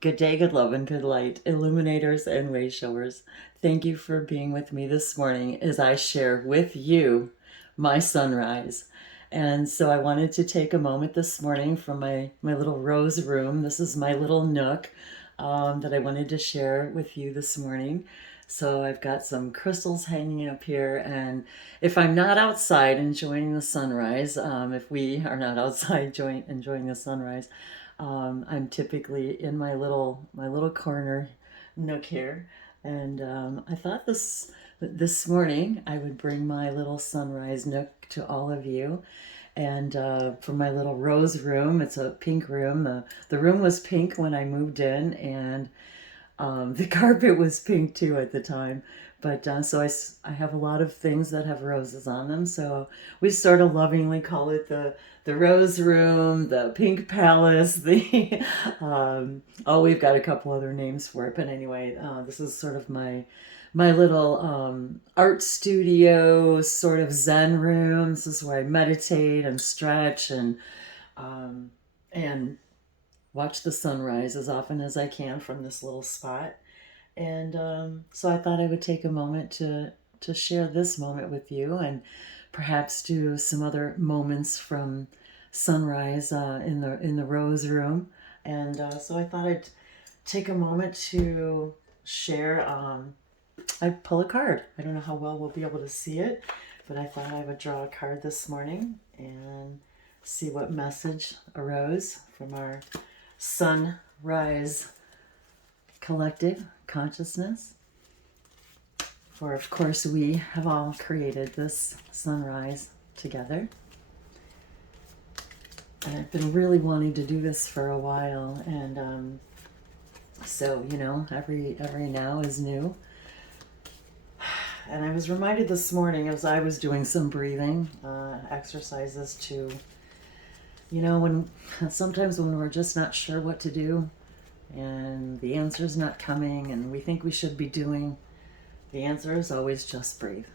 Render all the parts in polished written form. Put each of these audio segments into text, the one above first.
Good day, good love, and good light, illuminators and way showers. Thank you for being with me this morning as I share with you my sunrise. And so I wanted to take a moment this morning from my little rose room. This is my little nook that I wanted to share with you this morning. So I've got some crystals hanging up here, and if I'm not outside enjoying the sunrise, if we are not outside enjoying the sunrise, I'm typically in my little corner nook here, and I thought this morning I would bring my little sunrise nook to all of you. And for my little rose room, it's a pink room. The room was pink when I moved in, and the carpet was pink too at the time. But I have a lot of things that have roses on them. So we sort of lovingly call it the rose room, the pink palace, the oh, we've got a couple other names for it. But anyway, this is sort of my little art studio, sort of Zen room. This is where I meditate and stretch and watch the sunrise as often as I can from this little spot. And so I thought I would take a moment to share this moment with you, and perhaps do some other moments from sunrise in the rose room. And so I thought I'd take a moment to share. I pull a card. I don't know how well we'll be able to see it, but I thought I would draw a card this morning and see what message arose from our sunrise collective consciousness. For of course we have all created this sunrise together. And I've been really wanting to do this for a while, and so every now is new. And I was reminded this morning as I was doing some breathing exercises to, when sometimes when we're just not sure what to do and the answer's not coming and we think we should be doing, the answer is always just breathe.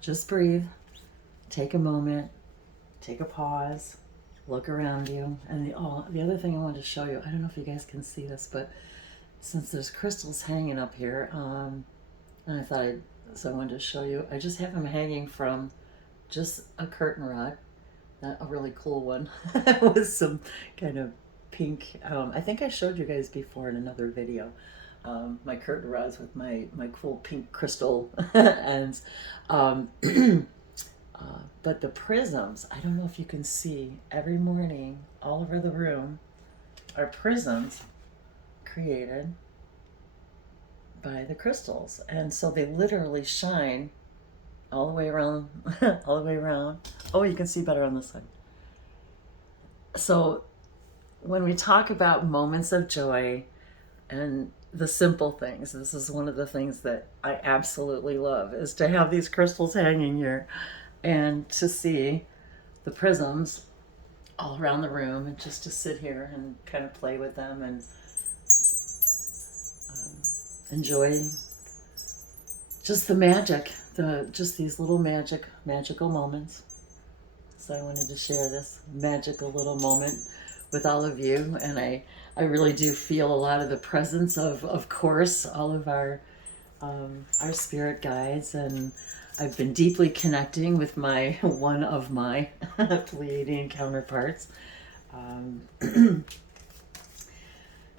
Just breathe. Take a moment. Take a pause. Look around you. And the other thing I wanted to show you, I don't know if you guys can see this, but since there's crystals hanging up here, and I wanted to show you. I just have them hanging from just a curtain rod, a really cool one with some kind of pink. I think I showed you guys before in another video. My curtain rods with my cool pink crystal ends. But the prisms, I don't know if you can see, every morning all over the room are prisms created by the crystals, and so they literally shine all the way around all the way around. Oh, you can see better on this side. So when we talk about moments of joy and the simple things, this is one of the things that I absolutely love, is to have these crystals hanging here and to see the prisms all around the room, and just to sit here and kind of play with them and enjoy just the magic, just these little magical moments. So I wanted to share this magical little moment with all of you, and I really do feel a lot of the presence of course, all of our spirit guides, and I've been deeply connecting with one of my Pleiadian counterparts.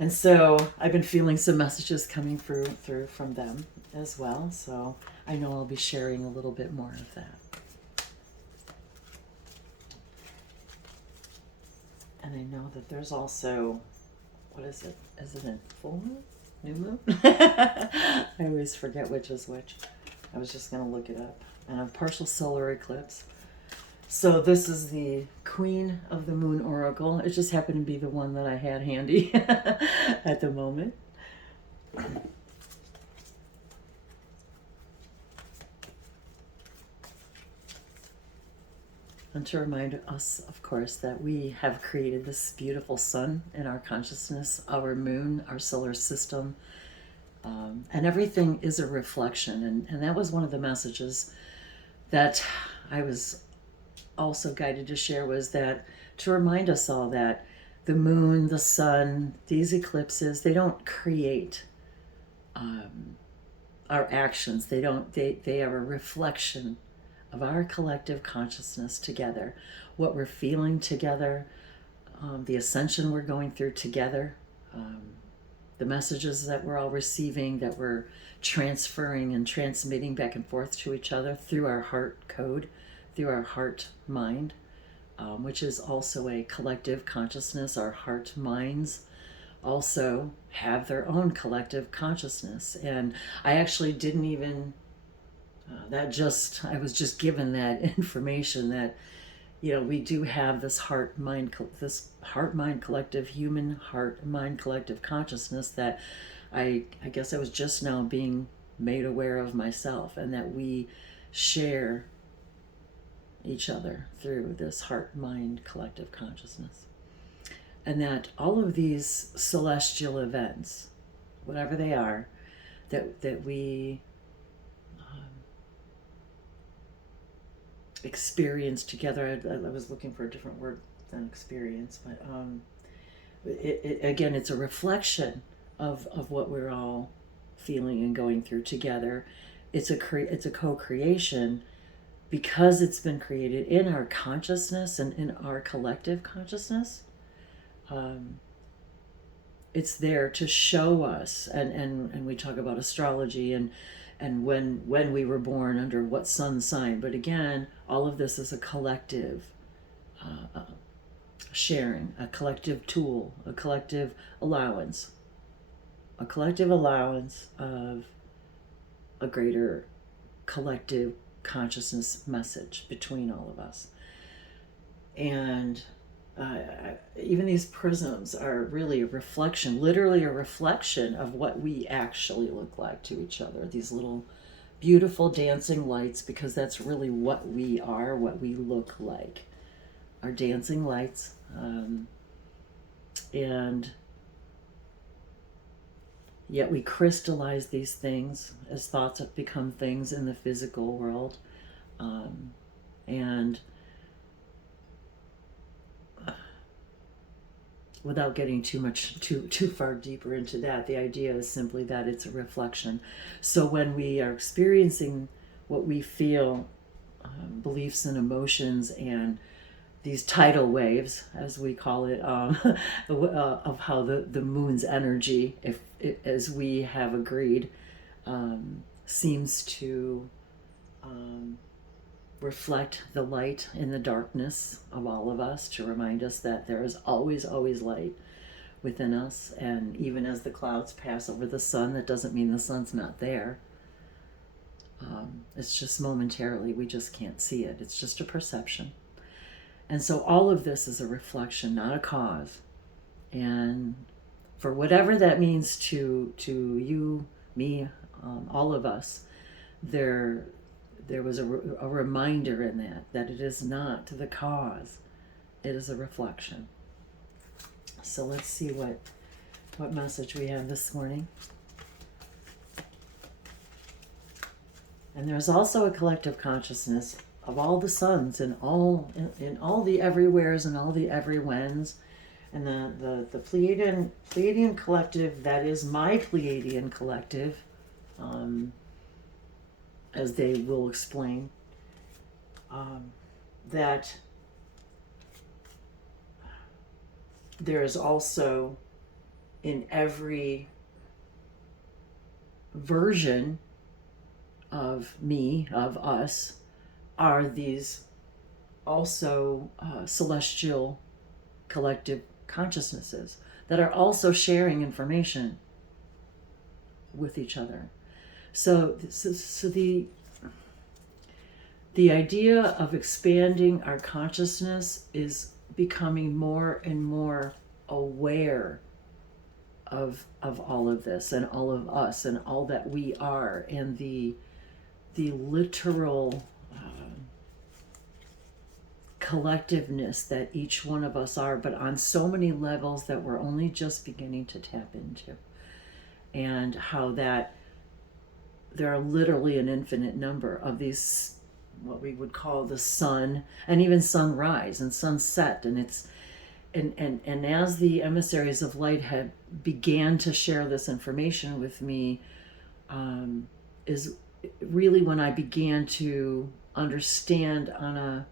And so I've been feeling some messages coming through from them as well. So I know I'll be sharing a little bit more of that. And I know that there's also, what is it? Is it a full moon? New moon? I always forget which is which. I was just going to look it up. And a partial solar eclipse. So this is the Queen of the Moon Oracle. It just happened to be the one that I had handy at the moment. And to remind us, of course, that we have created this beautiful sun in our consciousness, our moon, our solar system, and everything is a reflection. And that was one of the messages that I was also guided to share, was that to remind us all that the moon, the sun, these eclipses, they don't create our actions. They are a reflection of our collective consciousness together, what we're feeling together, the ascension we're going through together, the messages that we're all receiving, that we're transferring and transmitting back and forth to each other through our heart code, through our heart mind, which is also a collective consciousness. Our heart minds also have their own collective consciousness. And I actually didn't even, I was just given that information that, we do have this heart mind collective, human heart mind collective consciousness that I guess I was just now being made aware of myself, and that we share each other through this heart mind collective consciousness. And that all of these celestial events, whatever they are, that we experience together. I was looking for a different word than experience, but again, it's a reflection of what we're all feeling and going through together. It's a co-creation because it's been created in our consciousness and in our collective consciousness. It's there to show us, and we talk about astrology and when we were born under what sun sign. But again, all of this is a collective sharing, a collective tool, a collective allowance of a greater collective consciousness message between all of us. And even these prisms are really a reflection, literally a reflection of what we actually look like to each other. These little beautiful dancing lights, because that's really what we are, what we look like, are dancing lights. And yet we crystallize these things as thoughts have become things in the physical world. And without getting too far deeper into that, the idea is simply that it's a reflection. So when we are experiencing what we feel, beliefs and emotions, and these tidal waves, as we call it, of how the moon's energy, as we have agreed, seems to reflect the light in the darkness of all of us, to remind us that there is always light within us. And even as the clouds pass over the sun, that doesn't mean the sun's not there. It's just momentarily, we just can't see it. It's just a perception. And so all of this is a reflection, not a cause. And for whatever that means to you, me, all of us, there was a reminder in that it is not the cause, it is a reflection. So let's see what message we have this morning. And there's also a collective consciousness of all the suns and all in all the everywheres and all the everywhens. And the Pleiadian collective, that is my Pleiadian collective, as they will explain, that there is also in every version of me, of us, are these also celestial collective consciousnesses that are also sharing information with each other. So the idea of expanding our consciousness is becoming more and more aware of all of this and all of us and all that we are, and the literal collectiveness that each one of us are, but on so many levels that we're only just beginning to tap into. And how that there are literally an infinite number of these, what we would call the sun, and even sunrise and sunset. And And as the emissaries of light had began to share this information with me, is really when I began to understand on a,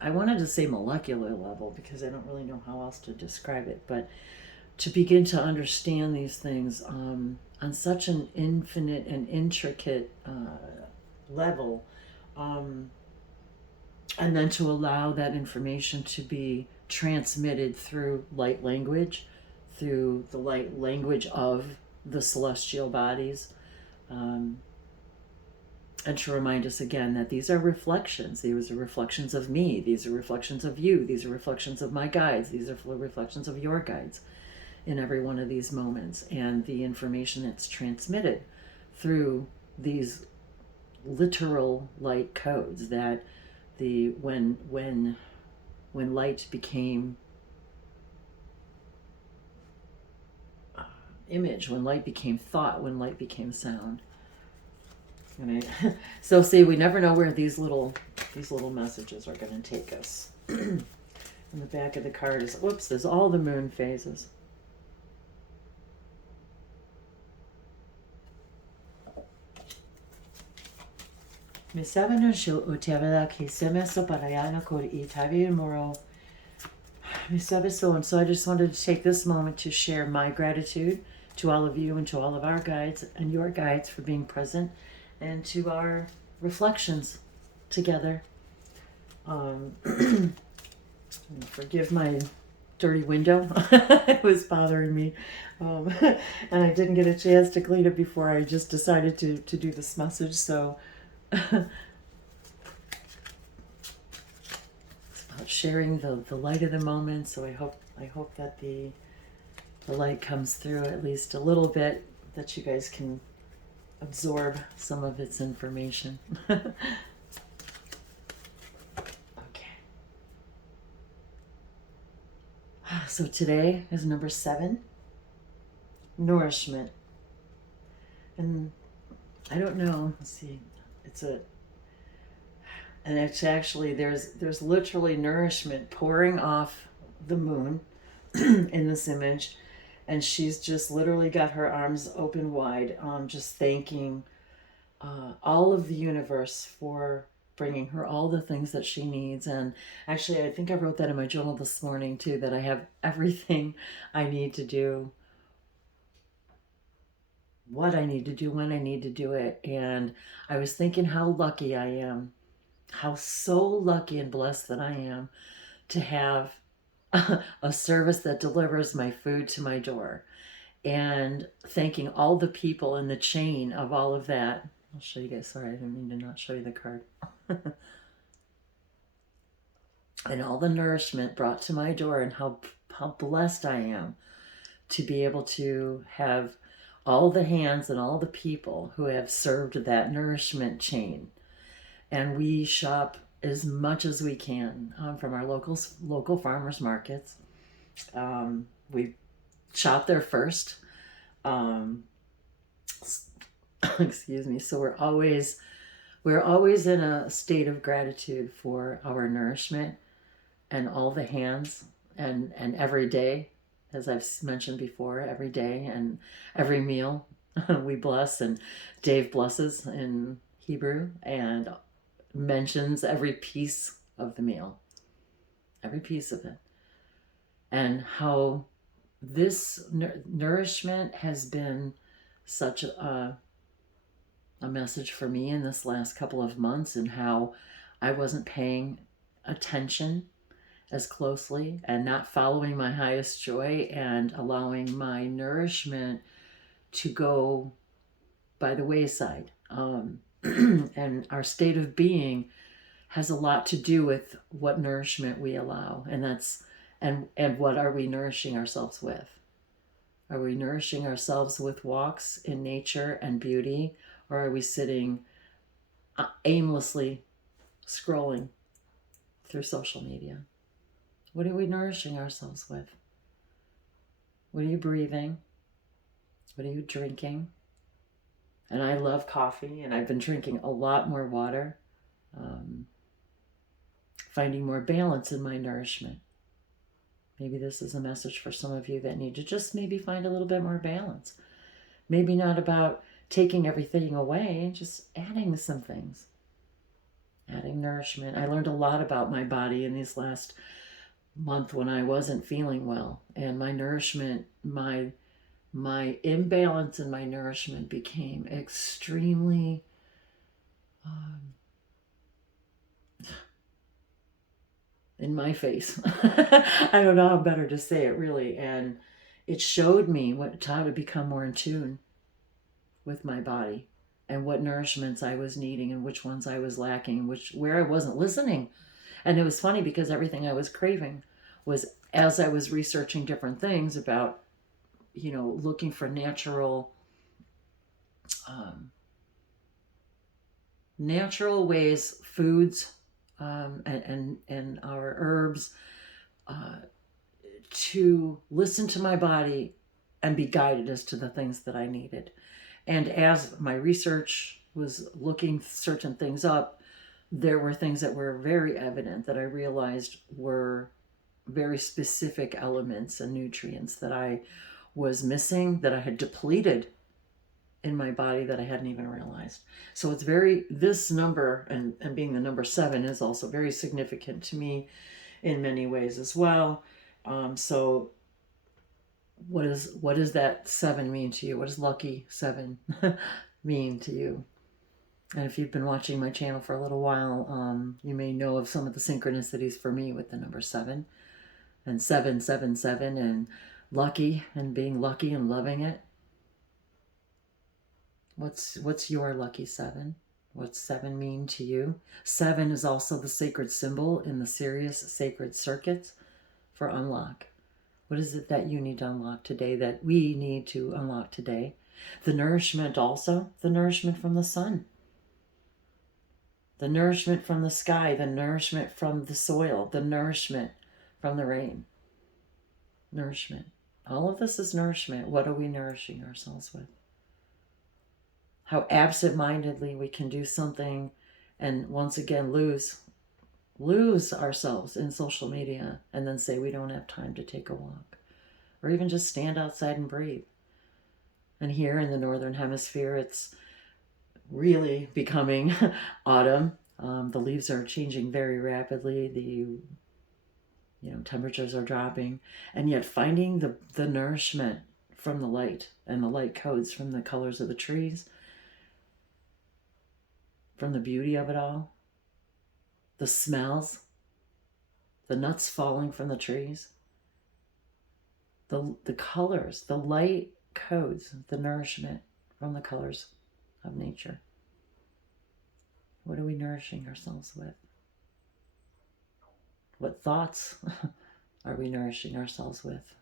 I wanted to say molecular level because I don't really know how else to describe it, but to begin to understand these things on such an infinite and intricate level, and then to allow that information to be transmitted through light language, through the light language of the celestial bodies, and to remind us again that these are reflections. These are reflections of me. These are reflections of you. These are reflections of my guides. These are reflections of your guides in every one of these moments. And the information that's transmitted through these literal light codes, that when light became image, when light became thought, when light became sound. And so see, we never know where these little messages are going to take us. In the back of the card is, whoops, there's all the moon phases. And so I just wanted to take this moment to share my gratitude to all of you and to all of our guides and your guides for being present, and to our reflections together. Forgive my dirty window. It was bothering me. And I didn't get a chance to clean it before I just decided to do this message. So it's about sharing the light of the moment. So I hope that the light comes through at least a little bit, that you guys can absorb some of its information. Okay. So today is number 7, nourishment. And I don't know, let's see, and it's actually, there's literally nourishment pouring off the moon in this image. And she's just literally got her arms open wide, just thanking all of the universe for bringing her all the things that she needs. And actually, I think I wrote that in my journal this morning too, that I have everything I need to do, what I need to do, when I need to do it. And I was thinking how lucky I am, how so lucky and blessed that I am to have a service that delivers my food to my door, and thanking all the people in the chain of all of that. I'll show you guys. Sorry, I didn't mean to not show you the card. And all the nourishment brought to my door, and how blessed I am to be able to have all the hands and all the people who have served that nourishment chain. And we shop as much as we can from our local farmers markets. We shop there first. Excuse me. So we're always in a state of gratitude for our nourishment and all the hands, and every day, as I've mentioned before, every day and every meal we bless, and Dave blesses in Hebrew and mentions every piece of the meal, every piece of it, and how this nourishment has been such a message for me in this last couple of months, and how I wasn't paying attention as closely and not following my highest joy, and allowing my nourishment to go by the wayside. And our state of being has a lot to do with what nourishment we allow, and and what are we nourishing ourselves with? Are we nourishing ourselves with walks in nature and beauty, or are we sitting aimlessly scrolling through social media? What are we nourishing ourselves with? What are you breathing? What are you drinking? And I love coffee, and I've been drinking a lot more water, finding more balance in my nourishment. Maybe this is a message for some of you that need to just maybe find a little bit more balance. Maybe not about taking everything away, just adding some things. Adding nourishment. I learned a lot about my body in these last month when I wasn't feeling well, and my nourishment, my imbalance in my nourishment became extremely in my face. I don't know how better to say it, really. And it showed me how to become more in tune with my body and what nourishments I was needing and which ones I was lacking, and where I wasn't listening. And it was funny because everything I was craving was, as I was researching different things about, looking for natural ways, foods, and our herbs, to listen to my body and be guided as to the things that I needed. And as my research was looking certain things up, there were things that were very evident that I realized were very specific elements and nutrients that I was missing, that I had depleted in my body that I hadn't even realized. So it's this number, and being the number 7 is also very significant to me in many ways as well. So what does that 7 mean to you? What does lucky 7 mean to you? And if you've been watching my channel for a little while, you may know of some of the synchronicities for me with the number 7 and 777 and lucky and being lucky and loving it. What's your lucky 7? What's 7 mean to you? 7 is also the sacred symbol in the Sirius sacred circuits for unlock. What is it that you need to unlock today, that we need to unlock today? The nourishment also, the nourishment from the sun, the nourishment from the sky, the nourishment from the soil, the nourishment from the rain. Nourishment. All of this is nourishment. What are we nourishing ourselves with? How absent-mindedly we can do something and once again lose ourselves in social media and then say we don't have time to take a walk or even just stand outside and breathe. And here in the Northern Hemisphere, it's really becoming autumn. The leaves are changing very rapidly. The temperatures are dropping, and yet finding the nourishment from the light and the light codes from the colors of the trees, from the beauty of it all, the smells, the nuts falling from the trees, the colors, the light codes, the nourishment from the colors of nature. What are we nourishing ourselves with? What thoughts are we nourishing ourselves with?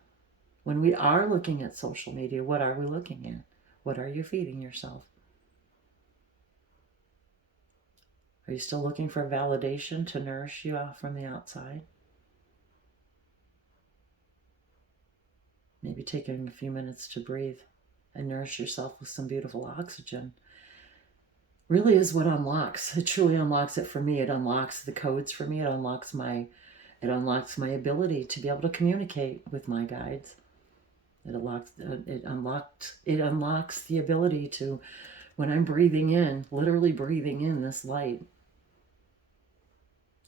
When we are looking at social media, what are we looking at? What are you feeding yourself? Are you still looking for validation to nourish you out from the outside? Maybe taking a few minutes to breathe and nourish yourself with some beautiful oxygen really is what unlocks. It truly unlocks it for me. It unlocks the codes for me. It unlocks my ability to be able to communicate with my guides. It unlocks the ability to, when I'm breathing in, literally breathing in this light,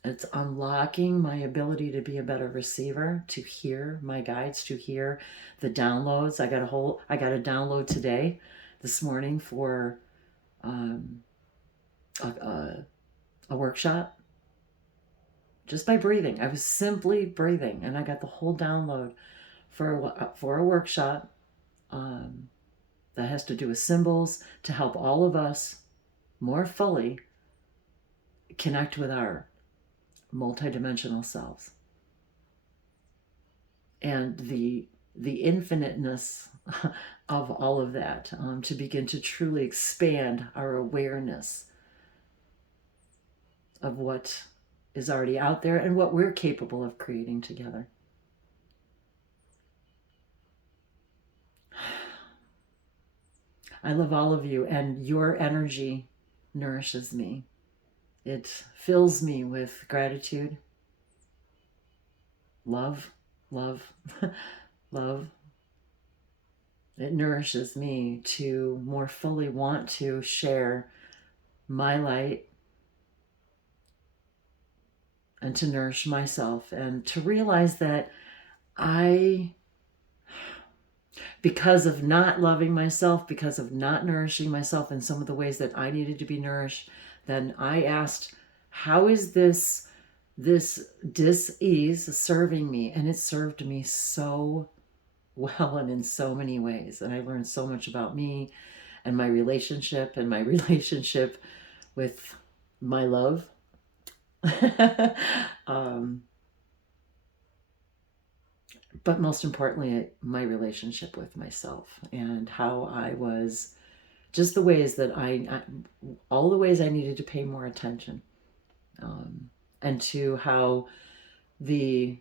it's unlocking my ability to be a better receiver, to hear my guides, to hear the downloads. I got a download today, this morning, for a workshop, just by breathing. I was simply breathing, and I got the whole download for a workshop that has to do with symbols to help all of us more fully connect with our multidimensional selves and the infiniteness of all of that, to begin to truly expand our awareness of what is already out there and what we're capable of creating together. I love all of you, and your energy nourishes me. It fills me with gratitude, love, love, love. It nourishes me to more fully want to share my light and to nourish myself and to realize that because of not loving myself, because of not nourishing myself in some of the ways that I needed to be nourished, then I asked, how is this dis-ease serving me? And it served me so well and in so many ways. And I learned so much about me and my relationship with my love. But most importantly, my relationship with myself and how I was, just the ways that all the ways I needed to pay more attention, and to how the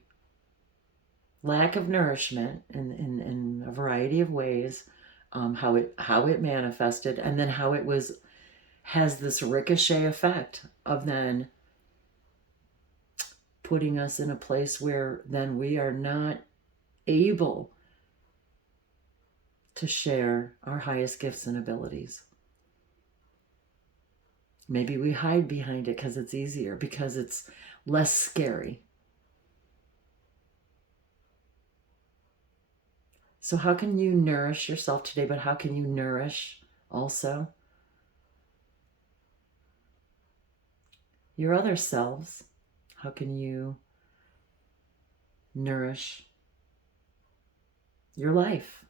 lack of nourishment in a variety of ways, how it manifested, and then how it has this ricochet effect of then putting us in a place where then we are not able to share our highest gifts and abilities. Maybe we hide behind it because it's easier, because it's less scary. So how can you nourish yourself today, but how can you nourish also your other selves? How can you nourish your life?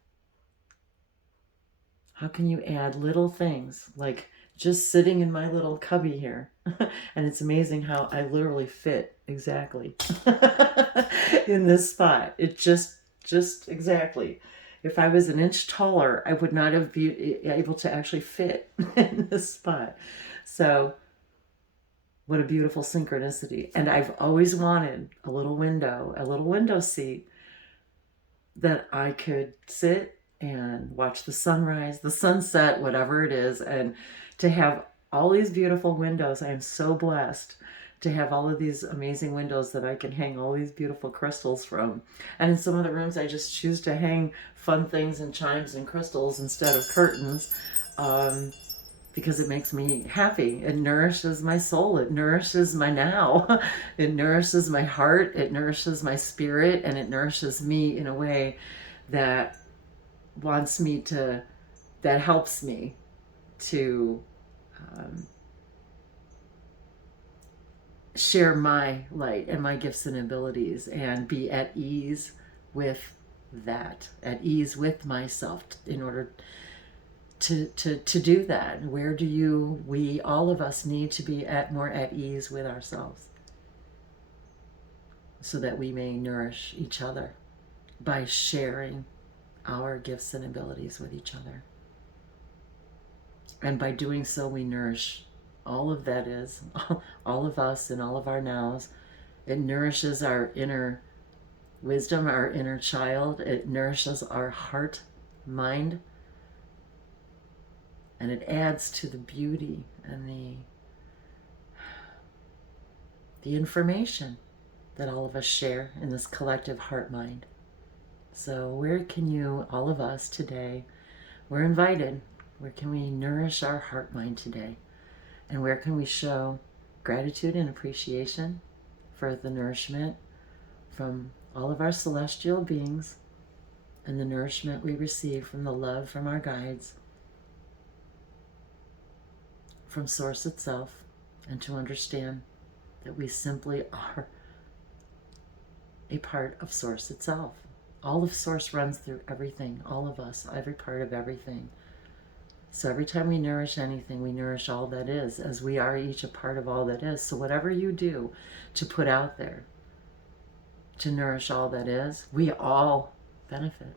How can you add little things like just sitting in my little cubby here? And it's amazing how I literally fit exactly in this spot. It just exactly. If I was an inch taller, I would not have been able to actually fit in this spot. So what a beautiful synchronicity. And I've always wanted a little window seat that I could sit and watch the sunrise, the sunset, whatever it is, and to have all these beautiful windows. I am so blessed to have all of these amazing windows that I can hang all these beautiful crystals from. And in some of the rooms, I just choose to hang fun things and chimes and crystals instead of curtains, because it makes me happy. It nourishes my soul. It nourishes my now. It nourishes my heart. It nourishes my spirit, and it nourishes me in a way that that helps me to share my light and my gifts and abilities and be at ease with that, at ease with myself in order to do that. Where do we, all of us, need to be more at ease with ourselves so that we may nourish each other by sharing our gifts and abilities with each other. And by doing so, we nourish all of that is, all of us and all of our nows. It nourishes our inner wisdom, our inner child. It nourishes our heart, mind, and it adds to the beauty and the information that all of us share in this collective heart mind. So where can you, all of us today, we're invited, where can we nourish our heart mind today? And where can we show gratitude and appreciation for the nourishment from all of our celestial beings and the nourishment we receive from the love from our guides, from Source itself, and to understand that we simply are a part of Source itself. All of Source runs through everything, all of us, every part of everything. So every time we nourish anything, we nourish all that is, as we are each a part of all that is. So whatever you do to put out there, to nourish all that is, we all benefit.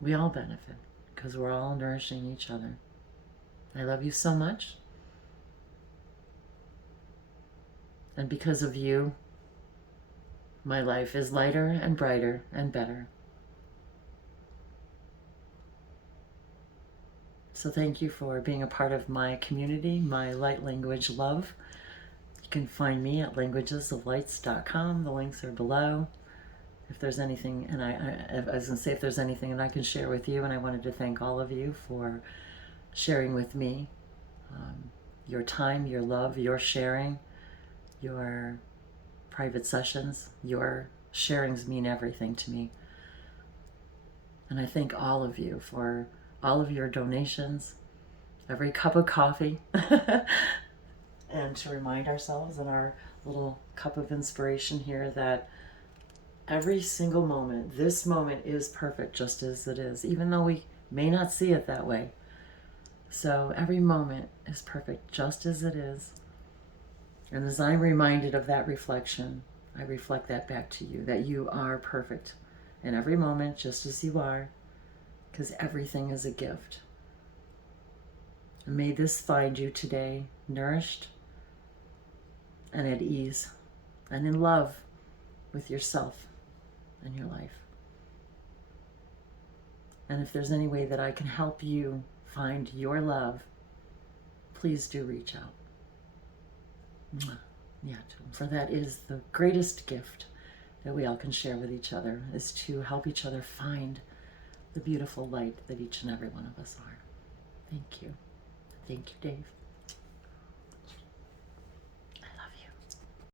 We all benefit because we're all nourishing each other. I love you so much. And because of you, my life is lighter and brighter and better. So thank you for being a part of my community, my light language love. You can find me at languagesoflights.com. The links are below. if there's anything, and I was going to say if there's anything that I can share with you, and I wanted to thank all of you for sharing with me your time, your love, your sharing, your private sessions. Your sharings mean everything to me. And I thank all of you for all of your donations, every cup of coffee, and to remind ourselves in our little cup of inspiration here that every single moment, this moment is perfect just as it is, even though we may not see it that way. So every moment is perfect just as it is. And as I'm reminded of that reflection, I reflect that back to you, that you are perfect in every moment just as you are, because everything is a gift. And may this find you today nourished and at ease and in love with yourself and your life. And if there's any way that I can help you find your love, please do reach out. Yeah, for that is the greatest gift that we all can share with each other, is to help each other find the beautiful light that each and every one of us are. Thank you. Thank you, Dave.